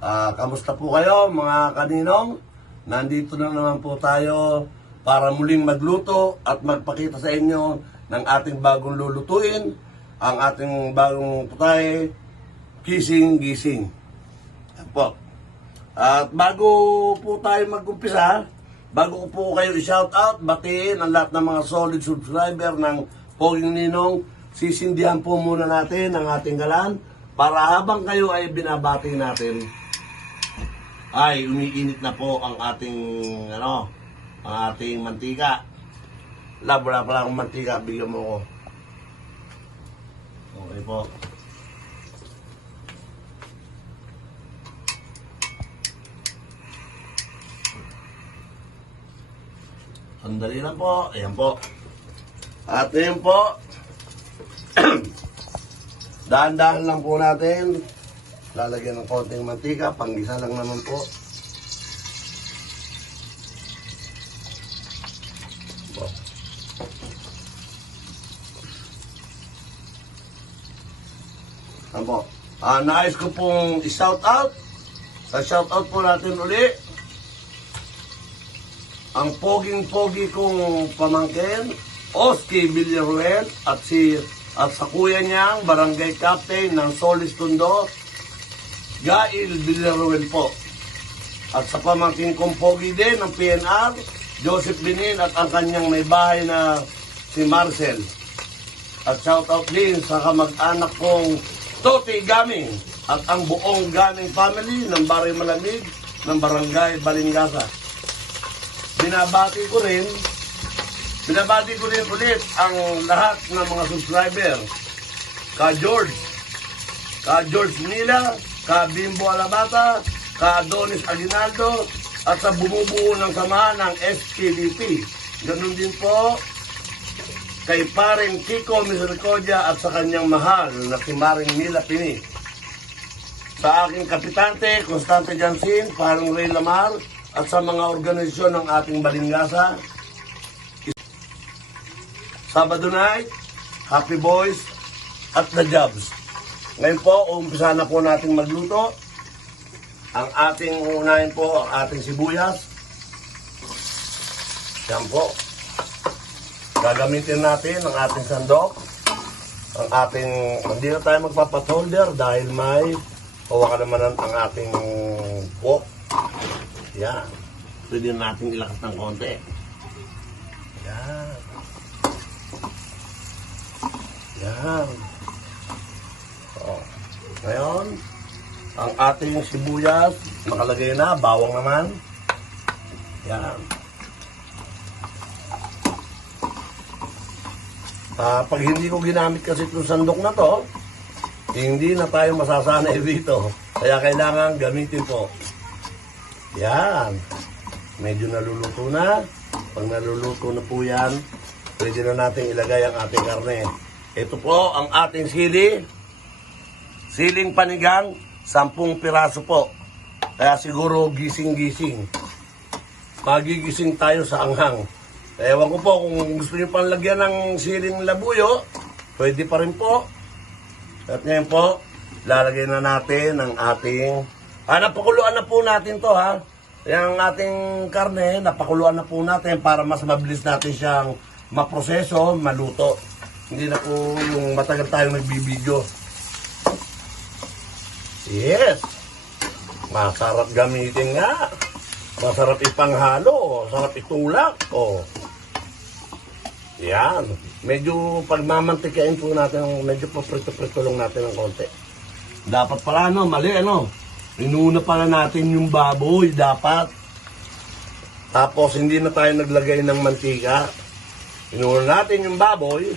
Kamusta po kayo mga kaninong? Nandito na naman po tayo para muling magluto at magpakita sa inyo ng ating bagong lulutuin, ang ating bagong putay, gising-gising. Yan po. At bago po tayo mag-umpisa, bago ko po kayo i-shout out, batiin ang lahat ng mga solid subscriber ng Poging Ninong. Sisindihan po muna natin ang ating galan para habang kayo ay binabati natin, ay umiinit na po ang ating ang ating mantika. Wala pala akong mantika, bigyan mo ko. Okay po. Sandali lang po. Ayan po. At ngayon po, dahan-dahan lang po natin. Lalagyan ng konting mantika, panggisa lang naman po. Ano po? Nais ko pong i-shout out. Sa shout out po natin uli ang poging-pogi kong pamangkin, Oski Villaruel, at sa kuya niyang barangay captain ng Solis Tondo, Gail Villaruel po. At sa pamangkin kong pogi din ng PNR, Joseph Binin, at ang kanyang may bahay na si Marcel. At shoutout din sa kamag-anak kong Toti Gaming at ang buong Gaming family ng Barrio Malamig ng Barangay Balingasa. Binabati ko rin ulit ang lahat ng mga subscriber. Ka George Nila, ka Bimbo Alabata, ka Adonis Aguinaldo, at sa bumubuo ng samahan ng SKDP. Ganun din po kay paring Kiko Misericordia at sa kanyang mahal na si Maring Mila Pini. Sa aking kapitante, Constante Jansin, paring Ray Lamar, at sa mga organisasyon ng ating Balingasa. Sabado night, Happy Boys, at The Jobs. Ngayon po, umpisa na po nating magluto. Ang ating unahin po, ang ating sibuyas. Yan po. Gagamitin natin ang ating sandok. Ang ating, hindi na tayo magpapatholder dahil may hawakan naman ang ating wok. Yan. Pwede natin ilakas ng konti. Yan. Yan. Ngayon, ang ating sibuyas, nakalagay na, bawang naman. Yan. Pag hindi ko ginamit kasi itong sandok na to, hindi na tayo masasanay dito. Kaya kailangan gamitin po. Yan. Medyo naluluto na. Pag naluluto na po yan, pwede na natin ilagay ang ating karne. Ito po ang ating sili. Siling panigang, 10 piraso po. Kaya siguro gising-gising. Magigising tayo sa anghang. Ewan ko po kung gusto niyo pang lagyan ng siling labuyo, pwede pa rin po. At ngayon po, lalagay na natin ang ating... napakuluan na po natin to ha. Yung ating karne, napakuluan na po natin para mas mabilis natin siyang maproseso, maluto. Hindi na po yung matagal tayong nagbibideo. Yes! Masarap gamitin nga. Masarap ipanghalo. Masarap itulak. Oh. Yan. Medyo pagmamantikain po natin, medyo paprito-prito lang natin ng konti. Dapat pala, mali, inuna pala natin yung baboy, dapat. Tapos, hindi na tayo naglagay ng mantika. Inuna natin yung baboy.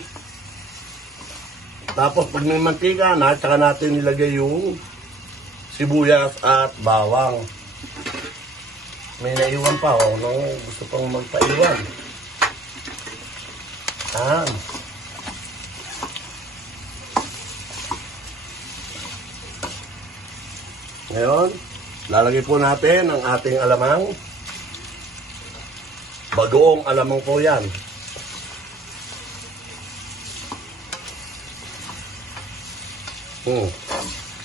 Tapos, pag may mantika na, tsaka natin nilagay yung sibuyas at bawang. May naiwan pa, gusto pang magpaiwan. Ngayon, lalagay po natin ang ating alamang. Bagoong alamang po yan.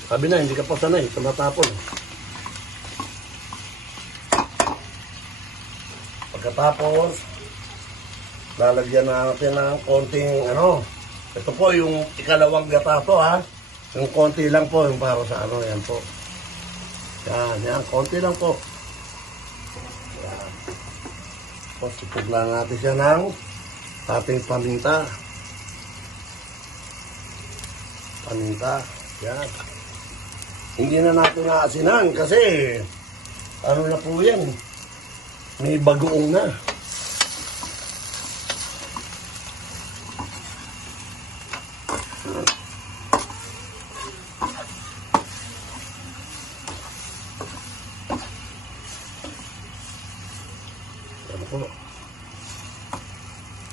Sabi na, hindi ka pa sanay, tumatapon. Pagkatapos, lalagyan natin ng konting ito po yung ikalawang gata to ha. Yung konti lang po, yung para sa yan po. Yan, konti lang po. Yan. Tapos ipugla natin siya ng ating paminta. Yan. Hindi na natin naasinan kasi na po yan. May bagoong na. Yan po.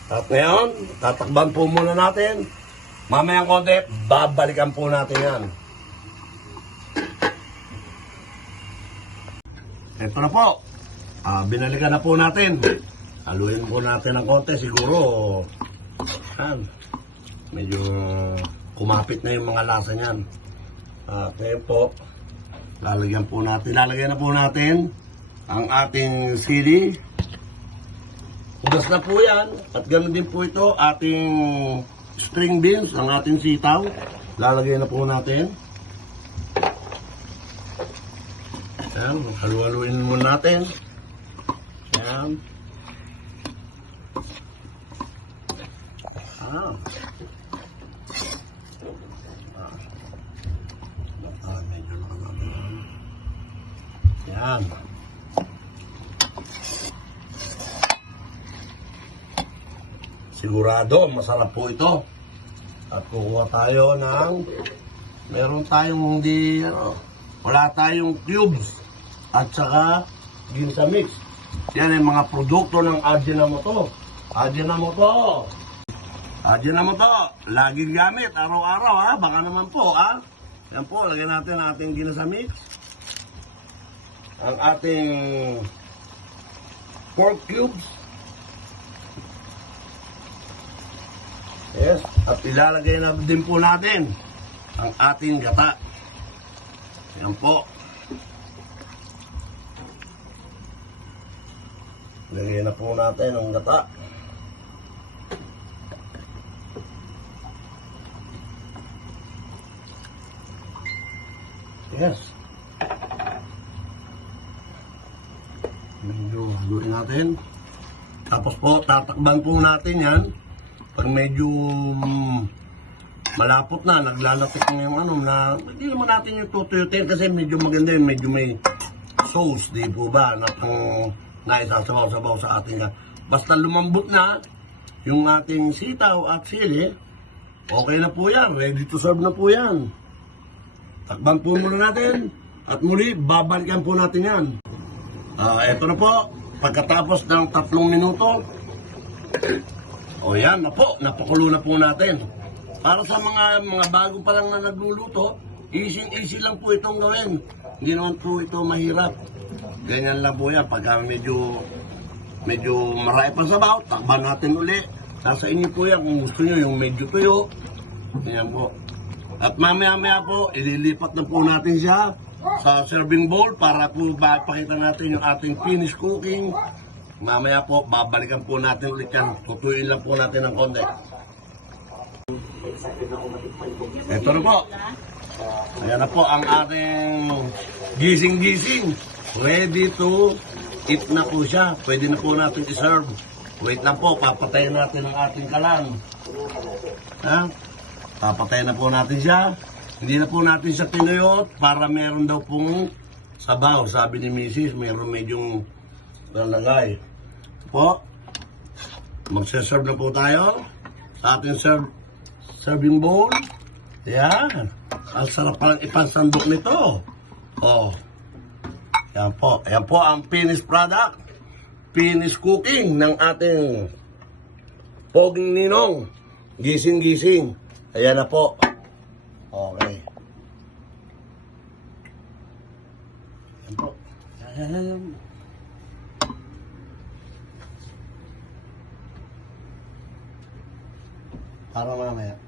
At ngayon, tatakban po muna natin. Mamayang konti, babalikan po natin yan. Ito na po. Binalikan na po natin. Haluin po natin ng konti. Siguro, medyo kumapit na yung mga lasa niyan. At ngayon po, lalagyan na po natin ang ating sili. Hugas na po yan. At ganoon din po ito, ating string beans, ang ating sitaw. Lalagyan na po natin. Yan, halu-haluin muna natin. Yan. Medyo nakagalan. Yan. Sigurado, masarap po ito. At kukuha tayo meron tayong wala tayong cubes. At saka, ginsa mix. Yan ay mga produkto ng Ajinomoto. Ajinomoto, laging gamit, araw-araw ha. Baka naman po ha. Yan po, lagyan natin ang ating ginsa mix. Ang ating pork cubes. Yes, at ilalagay na din po natin ang ating gata. Yan po. Lagay na po natin ang gata. Yes. Medyo haluin natin. Tapos po, tatakban po natin yan. Pag medyo malapot na, naglalatik na yung hindi naman natin yung tutuyutin kasi medyo maganda yun, medyo may sauce, di po ba, na pang naisasabaw-sabaw sa ating basta lumambot na yung ating sitaw at sili, okay na po yan, ready to serve na po yan. Takban po muna natin at muli, babalikan po natin yan. Eto na po, pagkatapos ng 3 minuto, o yan na po, napakulo na po natin. Para sa mga bago pa lang na nagluluto, easy lang po itong gawin. Hindi naman po ito mahirap. Ganyan lang po yan. Pagka medyo marami pa sabaw, takban natin uli. Nasa inyo po yan kung gusto nyo yung medyo tuyo. Ganyan po. At mamaya po, ililipat na po natin siya sa serving bowl para po pakita natin yung ating finished cooking. Mamaya po, babalikan po natin ulit yan. Tutuin lang po natin ng konti. Ito na po. Ayan na po ang ating gising-gising. Ready to eat na po siya. Pwede na po natin i-serve. Wait lang po, papatayin natin ang ating kalan. Papatayin na po natin siya. Hindi na po natin siya tinuyot para meron daw pong sabaw. Sabi ni Mrs. meron medyong lalagay. Po, magse-serve na po tayo sa ating serving bowl. Yan. Ang sarap palang ipansandok nito. Yan po. Yan po ang finished product. Finished cooking ng ating Poging Ninong. Gising-gising. Ayan na po. Okay. Yan po. Yan. Para mamaya.